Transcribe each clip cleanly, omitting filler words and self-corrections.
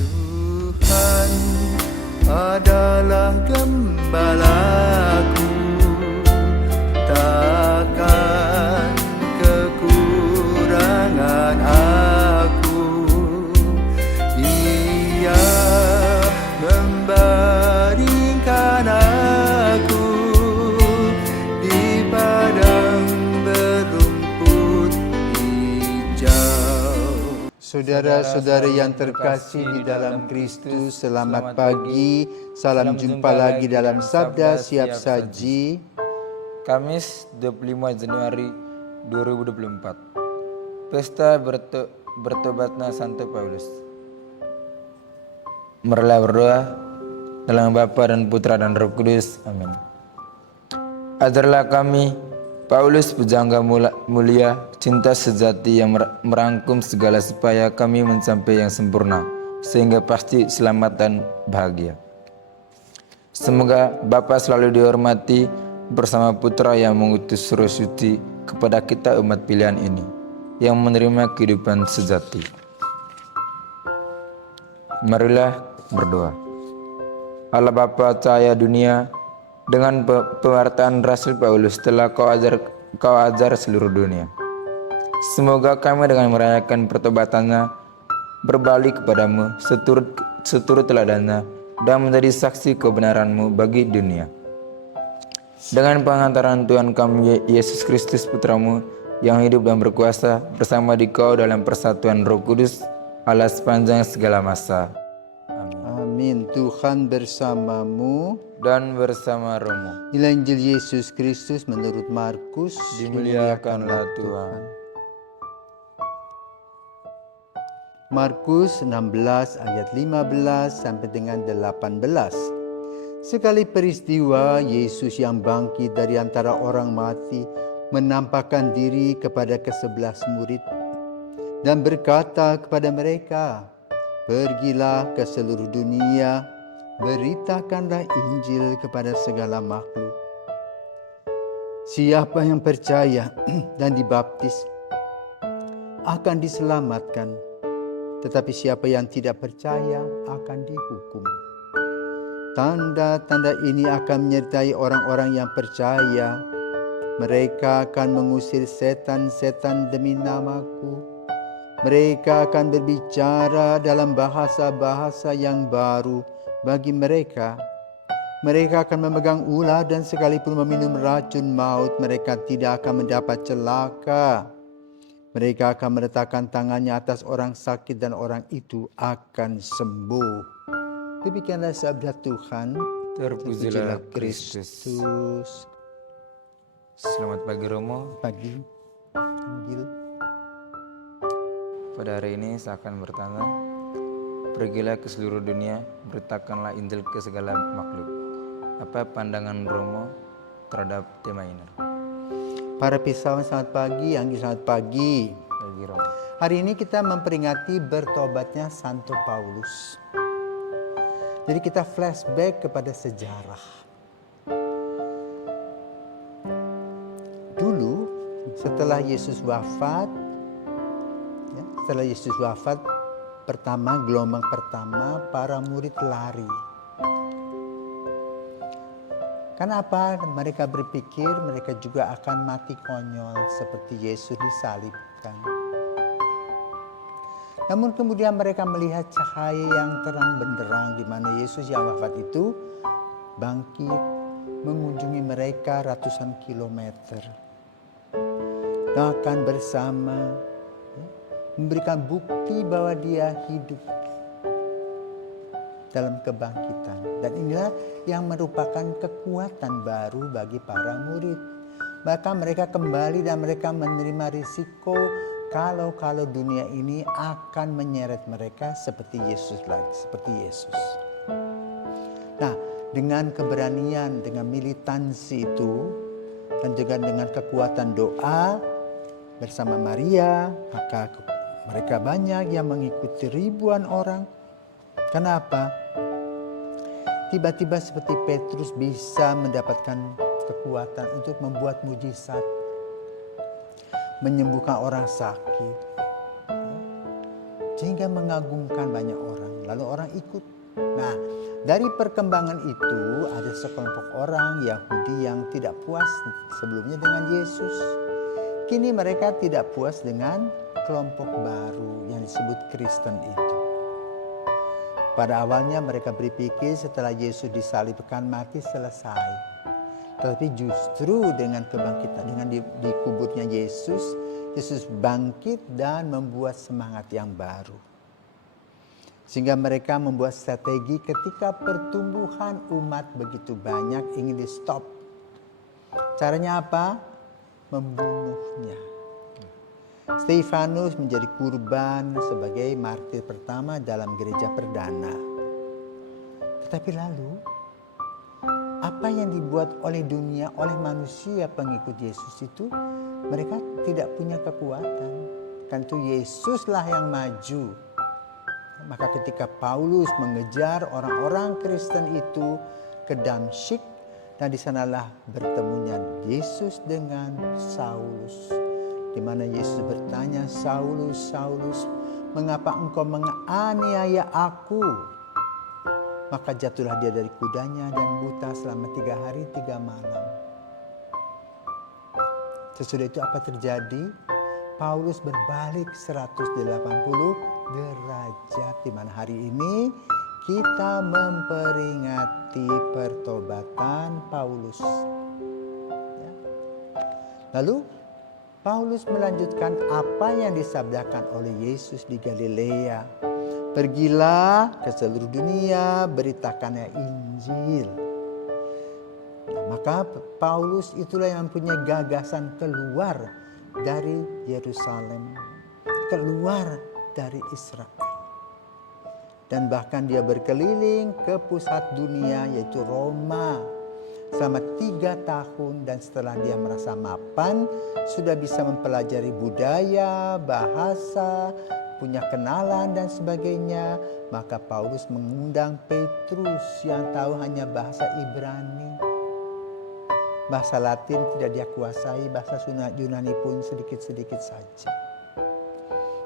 Tuhan adalah gembalaku, takkan kekurangan aku. Dia membaringkan aku di padang berumput hijau. Saudara-saudari yang terkasih di dalam Kristus, selamat pagi. Salam jumpa lagi dalam Sabda Siap Saji. Kamis 25 Januari 2024. Pesta bertobatnya Santo Paulus. Marilah berdoa. Dalam nama Bapa dan Putra dan Roh Kudus. Amin. Ajarlah kami, Paulus pujangga mulia, cinta sejati yang merangkum segala supaya kami mencapai yang sempurna, sehingga pasti selamat dan bahagia. Semoga Bapa selalu dihormati bersama Putra yang mengutus Roh Suci kepada kita umat pilihan ini, yang menerima kehidupan sejati. Marilah berdoa. Allah Bapa cahaya dunia, dengan pewartaan Rasul Paulus telah kau ajar seluruh dunia. Semoga kami dengan merayakan pertobatannya berbalik kepadamu seturut teladannya dan menjadi saksi kebenaranmu bagi dunia. Dengan pengantaran Tuhan kami Yesus Kristus Putramu yang hidup dan berkuasa bersama di Kau dalam persatuan Roh Kudus Allah sepanjang segala masa. Amin. Tuhan bersamamu Dan bersama rohmu. Inilah Injil Yesus Kristus menurut Markus. Dimuliakanlah Tuhan. Markus 16 ayat 15 sampai dengan 18. Sekali peristiwa Yesus yang bangkit dari antara orang mati menampakkan diri kepada ke-11 murid dan berkata kepada mereka, "Pergilah ke seluruh dunia, beritakanlah Injil kepada segala makhluk. Siapa yang percaya dan dibaptis akan diselamatkan, tetapi siapa yang tidak percaya akan dihukum. Tanda-tanda ini akan menyertai orang-orang yang percaya. Mereka akan mengusir setan-setan demi namaku. Mereka akan berbicara dalam bahasa-bahasa yang baru bagi mereka. Mereka akan memegang ular dan sekalipun meminum racun maut, mereka tidak akan mendapat celaka. Mereka akan meletakkan tangannya atas orang sakit dan orang itu akan sembuh." Demikianlah sabda Tuhan. Terpujilah Kristus. Selamat pagi Romo. Pagi. Injil. Pada hari ini saya akan bertanya, pergilah ke seluruh dunia, beritakanlah Injil ke segala makhluk. Apa pandangan Romo terhadap tema ini? Para pisauan selamat pagi, Anggi selamat pagi. Bagi Romo. Hari ini kita memperingati bertobatnya Santo Paulus. Jadi kita flashback kepada sejarah. Dulu setelah Yesus wafat, gelombang pertama para murid lari. Karena apa? Mereka berpikir mereka juga akan mati konyol seperti Yesus disalibkan. Namun kemudian mereka melihat cahaya yang terang benderang di mana Yesus yang wafat itu bangkit mengunjungi mereka ratusan kilometer. Akan bersama, memberikan bukti bahwa dia hidup dalam kebangkitan. Dan inilah yang merupakan kekuatan baru bagi para murid. Maka mereka kembali dan mereka menerima risiko kalau dunia ini akan menyeret mereka seperti Yesus lagi, seperti Yesus. Nah, dengan keberanian, dengan militansi itu, dan juga dengan kekuatan doa bersama Maria, maka mereka banyak yang mengikuti ribuan orang. Kenapa? Tiba-tiba seperti Petrus bisa mendapatkan kekuatan untuk membuat mujizat, menyembuhkan orang sakit, sehingga mengagumkan banyak orang. lalu orang ikut. Nah, dari perkembangan itu ada sekelompok orang Yahudi yang tidak puas sebelumnya dengan Yesus. Kini mereka tidak puas dengan kelompok baru yang disebut Kristen itu. Pada awalnya mereka berpikir setelah Yesus disalibkan mati selesai. Tetapi justru dengan kebangkitan, dengan dikuburnya Yesus, Yesus bangkit dan membuat semangat yang baru. Sehingga mereka membuat strategi ketika pertumbuhan umat begitu banyak ingin di stop. Caranya apa? Membunuhnya. Stefanus menjadi kurban sebagai martir pertama dalam gereja perdana. Tetapi lalu, apa yang dibuat oleh dunia, oleh manusia pengikut Yesus itu, mereka tidak punya kekuatan. Kan itu Yesuslah yang maju. Maka ketika Paulus mengejar orang-orang Kristen itu ke Damsyik, dan di sanalah bertemunya Yesus dengan Saulus. Di mana Yesus bertanya, Saulus, Saulus, mengapa engkau menganiaya aku? Maka jatuhlah dia dari kudanya dan buta selama 3 hari 3 malam. Sesudah itu apa terjadi? Paulus berbalik 180 derajat, di mana hari ini kita memperingati pertobatan Paulus. Ya. Lalu Paulus melanjutkan apa yang disabdakan oleh Yesus di Galilea. Pergilah ke seluruh dunia, beritakannya Injil. Nah, maka Paulus itulah yang mempunyai gagasan keluar dari Yerusalem, keluar dari Israel. Dan bahkan dia berkeliling ke pusat dunia yaitu Roma selama 3 tahun. Dan setelah dia merasa mapan, sudah bisa mempelajari budaya, bahasa, punya kenalan dan sebagainya, maka Paulus mengundang Petrus yang tahu hanya bahasa Ibrani. Bahasa Latin tidak dia kuasai, bahasa Yunani pun sedikit-sedikit saja.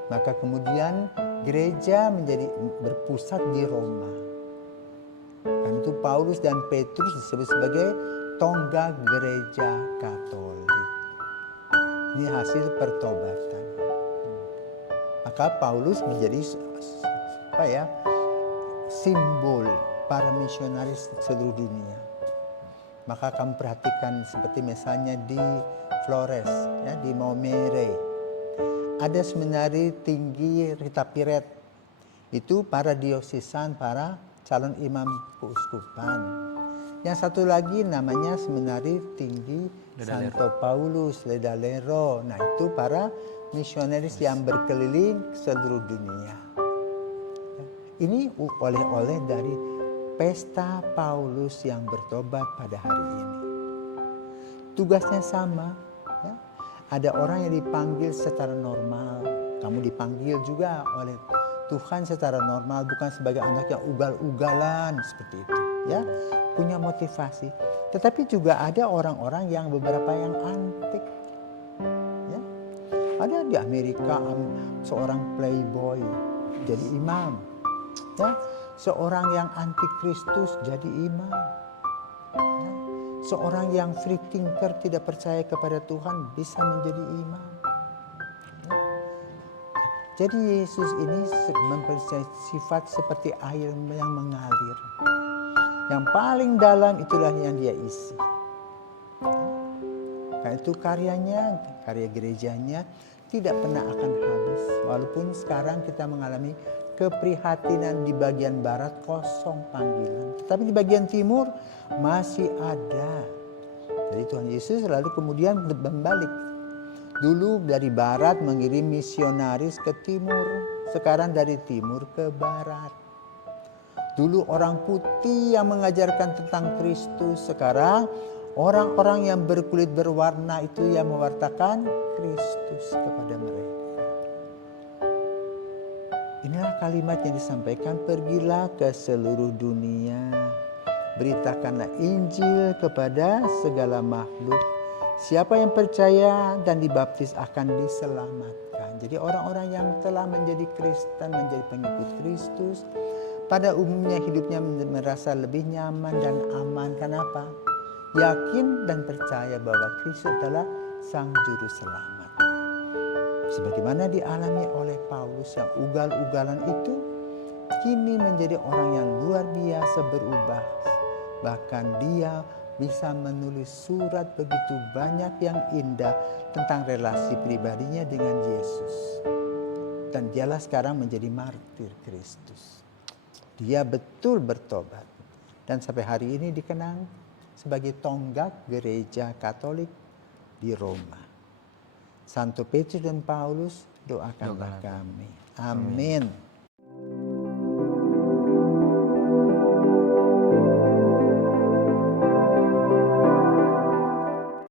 Maka kemudian gereja menjadi berpusat di Roma. Dan itu Paulus dan Petrus disebut sebagai tonggak gereja Katolik. Ini hasil pertobatan. Maka Paulus menjadi simbol para misionaris seluruh dunia. Maka kamu perhatikan seperti misalnya di Flores, ya, di Maumere. Ada seminari tinggi Rita Piret. Itu para diocesan, para calon imam keuskupan. Yang satu lagi namanya seminari tinggi Santo Paulus, Ledalero. Nah itu para misionaris yang berkeliling seluruh dunia. Ini oleh-oleh dari pesta Paulus yang bertobat pada hari ini. Tugasnya sama. Ya. Ada orang yang dipanggil secara normal. Kamu dipanggil juga oleh Tuhan secara normal, bukan sebagai anak yang ugal-ugalan seperti itu. Ya, punya motivasi. Tetapi juga ada orang-orang yang beberapa yang antik. Ya. Ada di Amerika seorang playboy jadi imam. Ya. Seorang yang antikristus jadi imam. Ya. Seorang yang free thinker tidak percaya kepada Tuhan bisa menjadi imam. Ya. Jadi Yesus ini mempunyai sifat seperti air yang mengalir. Yang paling dalam itulah yang dia isi. Karena itu karyanya, karya gerejanya tidak pernah akan habis. Walaupun sekarang kita mengalami keprihatinan di bagian barat kosong panggilan. Tetapi di bagian timur masih ada. Jadi Tuhan Yesus lalu kemudian membalik. Dulu dari barat mengirim misionaris ke timur. Sekarang dari timur ke barat. Dulu orang putih yang mengajarkan tentang Kristus. Sekarang orang-orang yang berkulit berwarna itu yang mewartakan Kristus kepada mereka. Inilah kalimat yang disampaikan, pergilah ke seluruh dunia. Beritakanlah Injil kepada segala makhluk. Siapa yang percaya dan dibaptis akan diselamatkan. Jadi orang-orang yang telah menjadi Kristen, menjadi pengikut Kristus, pada umumnya hidupnya merasa lebih nyaman dan aman. Kenapa? Yakin dan percaya bahwa Kristus adalah Sang Juru Selamat. Sebagaimana dialami oleh Paulus yang ugal-ugalan itu, kini menjadi orang yang luar biasa berubah. Bahkan dia bisa menulis surat begitu banyak yang indah tentang relasi pribadinya dengan Yesus. Dan dialah sekarang menjadi martir Kristus. Dia betul bertobat. Dan sampai hari ini dikenang sebagai tonggak gereja Katolik di Roma. Santo Petrus dan Paulus, doakanlah kami. Amin.